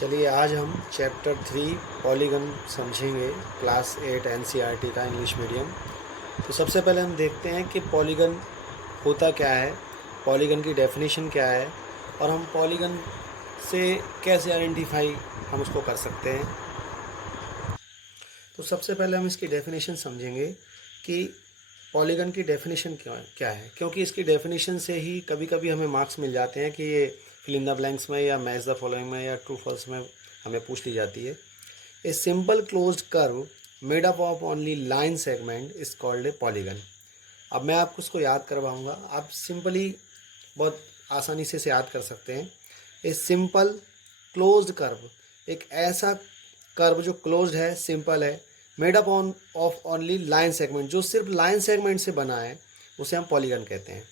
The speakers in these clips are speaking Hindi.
चलिए आज हम चैप्टर 3 पॉलीगन समझेंगे। क्लास 8 एनसीईआरटी का इंग्लिश मीडियम। तो सबसे पहले हम देखते हैं कि पॉलीगन होता क्या है, पॉलीगन की डेफिनेशन क्या है और हम पॉलीगन से कैसे आइडेंटिफाई हम उसको कर सकते हैं। तो सबसे पहले हम इसकी डेफिनेशन समझेंगे कि पॉलीगन की डेफिनेशन क्या है, क्योंकि इसकी डेफिनेशन से ही कभी कभी हमें मार्क्स मिल जाते हैं कि ये फिल इन द ब्लैंक्स में या मैच द फॉलोइंग में या ट्रू फॉल्स में हमें पूछ ली जाती है। A simple closed curve made up of only line segment is called a polygon. अब मैं आपको उसको याद करवाऊंगा, आप सिंपली बहुत आसानी से इसे याद कर सकते हैं। ए सिंपल क्लोज्ड कर्व, एक ऐसा कर्व जो क्लोज्ड है, सिंपल है, made up on off only line segment, जो सिर्फ लाइन सेगमेंट से बना है, उसे हम पॉलीगन कहते हैं।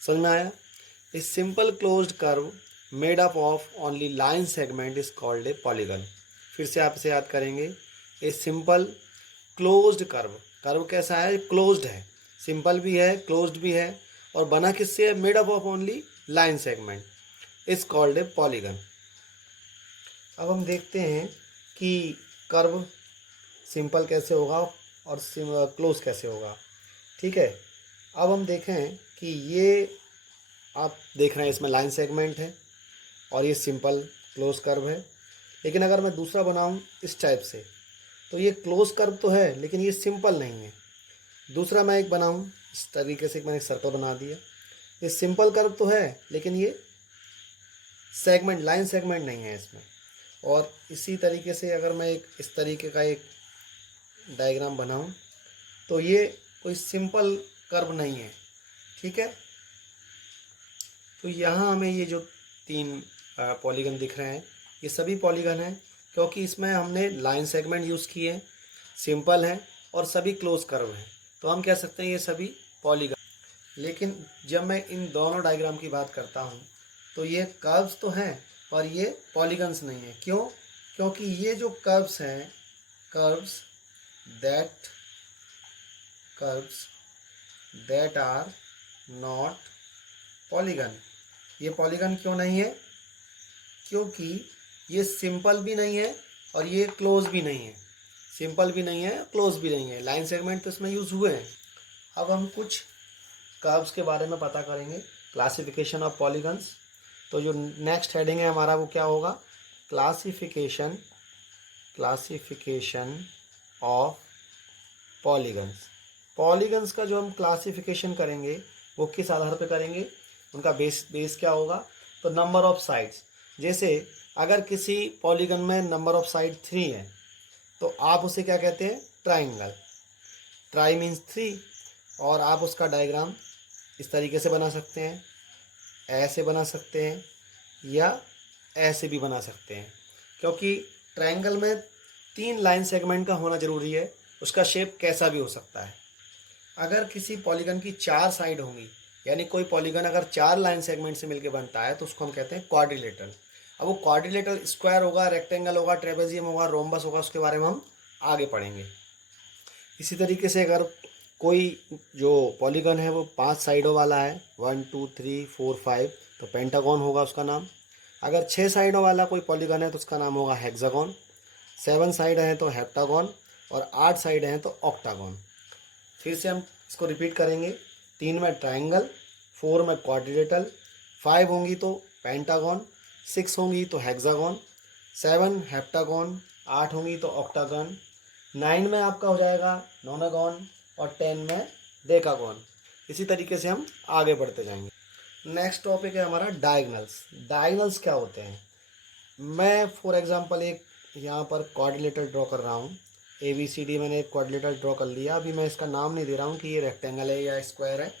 समझ में आया? A simple closed curve made up of only line segment is called a polygon. फिर से आप इसे याद करेंगे। A simple closed curve, curve कैसा है? क्लोज्ड है, सिंपल भी है, क्लोज्ड भी है, और बना किससे है? Made up of only line segment is called a polygon. अब हम देखते हैं कि कर्व सिंपल कैसे होगा और क्लोज कैसे होगा। ठीक है, अब हम देखें कि ये आप देख रहे हैं, इसमें लाइन सेगमेंट है और ये सिंपल क्लोज कर्व है। लेकिन अगर मैं दूसरा बनाऊं इस टाइप से, तो ये क्लोज कर्व तो है लेकिन ये सिंपल नहीं है। दूसरा मैं एक बनाऊं इस तरीके से, मैंने एक सर्कल बना दिया, ये सिंपल कर्व तो है लेकिन ये सेगमेंट, लाइन सेगमेंट नहीं है इसमें। और इसी तरीके से अगर मैं एक इस तरीके का एक डायग्राम बनाऊं, तो ये कोई सिंपल कर्व नहीं है। ठीक है, तो यहाँ हमें ये जो तीन पॉलीगन दिख रहे हैं, ये सभी पॉलीगन हैं, क्योंकि इसमें हमने लाइन सेगमेंट यूज़ किए, सिंपल है और सभी क्लोज कर्व हैं, तो हम कह सकते हैं ये सभी पॉलीगन। लेकिन जब मैं इन दोनों डायग्राम की बात करता हूँ, तो ये कर्व्स तो हैं पर ये पॉलीगन्स नहीं है। क्यों? क्योंकि ये जो कर्व्स हैं, curves that are not polygon. ये पॉलीगन क्यों नहीं है? क्योंकि ये सिंपल भी नहीं है और ये क्लोज भी नहीं है। सिंपल भी नहीं है, क्लोज भी नहीं है, लाइन सेगमेंट तो इसमें यूज़ हुए हैं। अब हम कुछ कर्व्स के बारे में पता करेंगे, क्लासिफिकेशन ऑफ पॉलीगन्स। तो जो नेक्स्ट हेडिंग है हमारा वो क्या होगा? Classification of polygons. पॉलीगन्स का जो हम क्लासिफिकेशन करेंगे वो किस आधार पर करेंगे? उनका बेस क्या होगा? तो नंबर ऑफ साइड्स। जैसे अगर किसी पॉलीगन में नंबर ऑफ साइड 3 है, तो आप उसे क्या कहते हैं? ट्राइंगल। Try means 3। और आप उसका डायग्राम इस तरीके से बना सकते हैं, ऐसे बना सकते हैं या ऐसे भी बना सकते हैं, क्योंकि ट्रायंगल में 3 लाइन सेगमेंट का होना ज़रूरी है। उसका शेप कैसा भी हो सकता है। अगर किसी पॉलीगन की 4 साइड होंगी, यानी कोई पॉलीगन अगर 4 लाइन सेगमेंट से मिलकर बनता है, तो उसको हम कहते हैं क्वाड्रिलेटरल। अब वो क्वाड्रिलेटरल स्क्वायर होगा, रेक्टेंगल होगा, ट्रेपेजियम होगा, रोम्बस होगा, उसके बारे में हम आगे पढ़ेंगे। इसी तरीके से अगर कोई जो पॉलीगन है वो 5 साइडों वाला है, 1 2 3 4 5, तो पेंटागन होगा उसका नाम। अगर 6 साइडों वाला कोई पॉलीगन है तो उसका नाम होगा हेक्सागन। 7 साइड हैं तो हेप्टागन, और 8 साइड हैं तो ऑक्टागन। फिर से हम इसको रिपीट करेंगे। 3 में ट्राइंगल, 4 में क्वाड्रिलेटरल, 5 होंगी तो पेंटागन, 6 होंगी तो हेक्सागन, 7 हेप्टागन, 8 होंगी तो ऑक्टागन, 9 में आपका हो जाएगा नोनागन, और 10 में डेकागन। इसी तरीके से हम आगे बढ़ते जाएंगे। नेक्स्ट टॉपिक है हमारा डायगनल्स। डायगनल्स क्या होते हैं? मैं फॉर एग्जांपल एक यहाँ पर क्वाड्रिलेटरल ड्रॉ कर रहा हूँ। ABCD मैंने एक क्वाड्रिलेटरल ड्रॉ कर लिया। अभी मैं इसका नाम नहीं दे रहा हूँ कि ये रेक्टेंगल है या स्क्वायर है।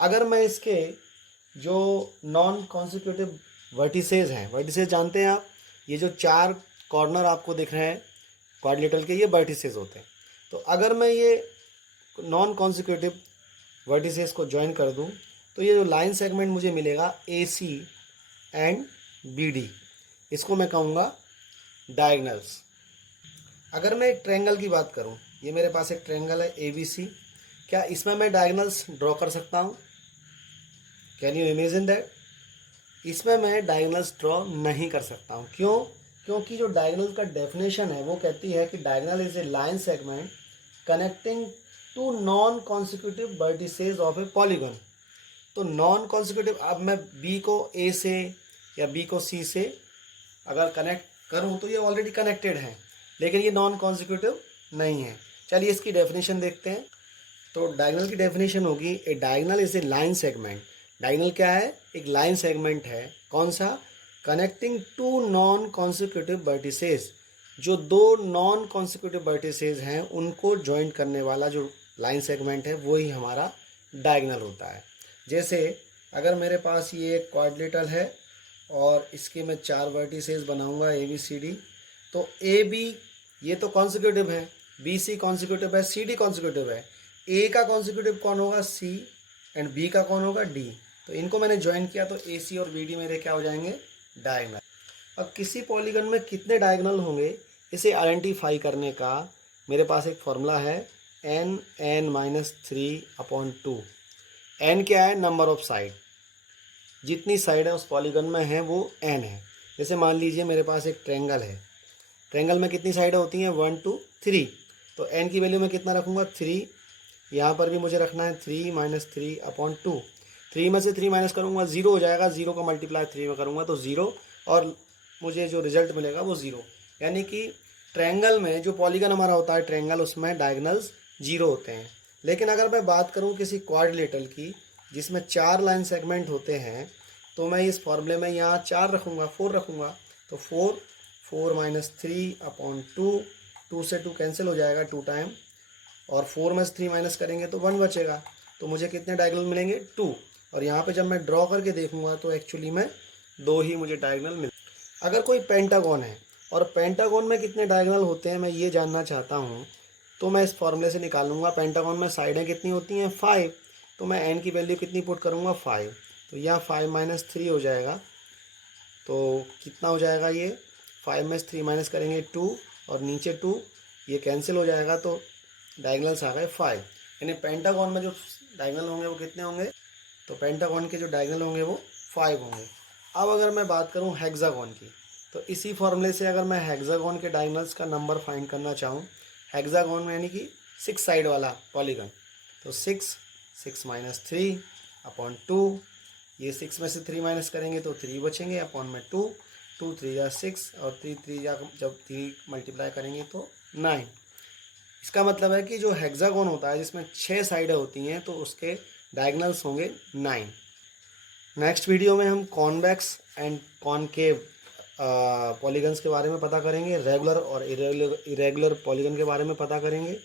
अगर मैं इसके जो नॉन कॉन्सिक्यूटिव वर्टिसेज हैं, वर्टिसेज जानते हैं आप, ये जो 4 कॉर्नर आपको दिख रहे हैं क्वाड्रिलेटरल के, ये वर्टिसेज होते हैं। तो अगर मैं ये नॉन कॉन्सिक्यूटिव वर्टिसेस को ज्वाइन कर दूं, तो ये जो लाइन सेगमेंट मुझे मिलेगा AC एंड BD, इसको मैं कहूँगा डायगनल्स। अगर मैं एक ट्रायंगल की बात करूं, ये मेरे पास एक ट्रायंगल है ABC, क्या इसमें मैं डायगनल्स ड्रॉ कर सकता हूं? Can you imagine that? इसमें मैं डायगनल्स ड्रॉ नहीं कर सकता हूं। क्यों? क्योंकि जो डायगोनल का डेफिनेशन है वो कहती है कि diagonal is a line segment connecting two non consecutive vertices of a polygon. तो नॉन कॉन्सिक्यूटिव, अब मैं बी को ए से या बी को सी से अगर कनेक्ट करूं तो ये ऑलरेडी कनेक्टेड है, लेकिन ये नॉन कॉन्सिक्यूटिव नहीं है। चलिए इसकी डेफिनेशन देखते हैं। तो डायगोनल की डेफिनेशन होगी, a diagonal is a line segment. Diagonal क्या है? एक लाइन सेगमेंट है। कौन सा? Connecting two non consecutive vertices. जो दो नॉन कॉन्सिक्यूटिव वर्टिसेस हैं उनको ज्वाइंट करने वाला जो लाइन सेगमेंट है वही हमारा डायगोनल होता है। जैसे अगर मेरे पास ये एक क्वाड्रिलेटरल है और इसके मैं 4 वर्टिसेस बनाऊंगा ए बी सी डी, तो ए बी ये तो कॉन्सिक्यूटिव है, बी सी कॉन्सिक्यूटिव है, सी डी कॉन्सिक्यूटिव है। ए का कॉन्सिक्यूटिव कौन होगा? सी, एंड बी का कौन होगा? डी। तो इनको मैंने ज्वाइन किया तो ए सी और बी डी मेरे क्या हो जाएंगे? डायगोनल। अब किसी पॉलीगन में कितने डायगोनल होंगे इसे आइडेंटिफाई करने का मेरे पास एक फॉर्मूला है, n(n-3/2)। n क्या है? Number of side. जितनी साइड है उस पॉलीगन में है वो n है। जैसे मान लीजिए मेरे पास एक ट्रायंगल है, ट्रायंगल में कितनी साइडें होती हैं? 1 2 3। तो n की वैल्यू मैं कितना रखूँगा? 3। यहाँ पर भी मुझे रखना है 3-3/2। 3 में से 3 माइनस करूँगा 0 हो जाएगा, 0 का मल्टीप्लाई 3 में करूँगा तो 0, और मुझे जो रिजल्ट मिलेगा वो 0। यानी कि ट्रायंगल में जो पॉलीगन हमारा होता है ट्रायंगल, उसमें डायगोनल्स 0 होते हैं। लेकिन अगर मैं बात करूँ किसी क्वाड्रिलेटरल की जिसमें 4 लाइन सेगमेंट होते हैं, तो मैं इस फॉर्मूले में यहाँ 4 रखूँगा, 4 रखूँगा। तो 4 माइनस 3/2, 2 से 2 कैंसिल हो जाएगा 2 टाइम, और 4 में से 3 माइनस करेंगे तो 1 बचेगा। तो मुझे कितने डायगोनल मिलेंगे? 2। और यहाँ पे जब मैं ड्रॉ करके देखूँगा तो एक्चुअली में 2 ही मुझे डायगोनल मिल। अगर कोई पेंटागन है और पेंटागन में कितने डायगोनल होते हैं मैं ये जानना चाहता हूँ, तो मैं इस फॉर्मूले से निकालूंगा। पेंटागन में साइडें कितनी होती हैं? 5। तो मैं n की वैल्यू कितनी पुट करूँगा? 5। तो यहाँ 5 माइनस 3 हो जाएगा, तो कितना हो जाएगा ये? 5 में से 3 माइनस करेंगे 2, और नीचे 2, ये कैंसिल हो जाएगा तो डायगोनल्स आ गए 5। यानी पेंटागन में जो डायगोनल होंगे वो कितने होंगे? तो पेंटागन के जो डायगोनल होंगे वो 5 होंगे। अब अगर मैं बात करूँ हेक्सागन की, तो इसी फॉर्मूले से अगर मैं हेक्सागन के डायगोनल्स का नंबर फाइंड करना चाहूँ, हेक्सागन में यानी कि 6 साइड वाला पॉलीगन, तो 6 माइनस 3/2, ये 6 में से 3 माइनस करेंगे तो 3 बचेंगे, अपॉन में 2, 2 3 जा 6, और 3 3 जा जब 3 मल्टीप्लाई करेंगे तो 9। इसका मतलब है कि जो हेक्सागन होता है जिसमें 6 साइडें होती हैं तो उसके डायगोनल्स होंगे 9। नेक्स्ट वीडियो में हम कॉन्वेक्स एंड कॉनकेव पॉलीगन्स के बारे में पता करेंगे, रेगुलर और इरेगुलर पॉलीगन के बारे में पता करेंगे,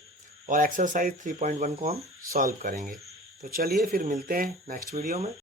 और एक्सरसाइज 3.1 को हम सॉल्व करेंगे। तो चलिए फिर मिलते हैं नेक्स्ट वीडियो में।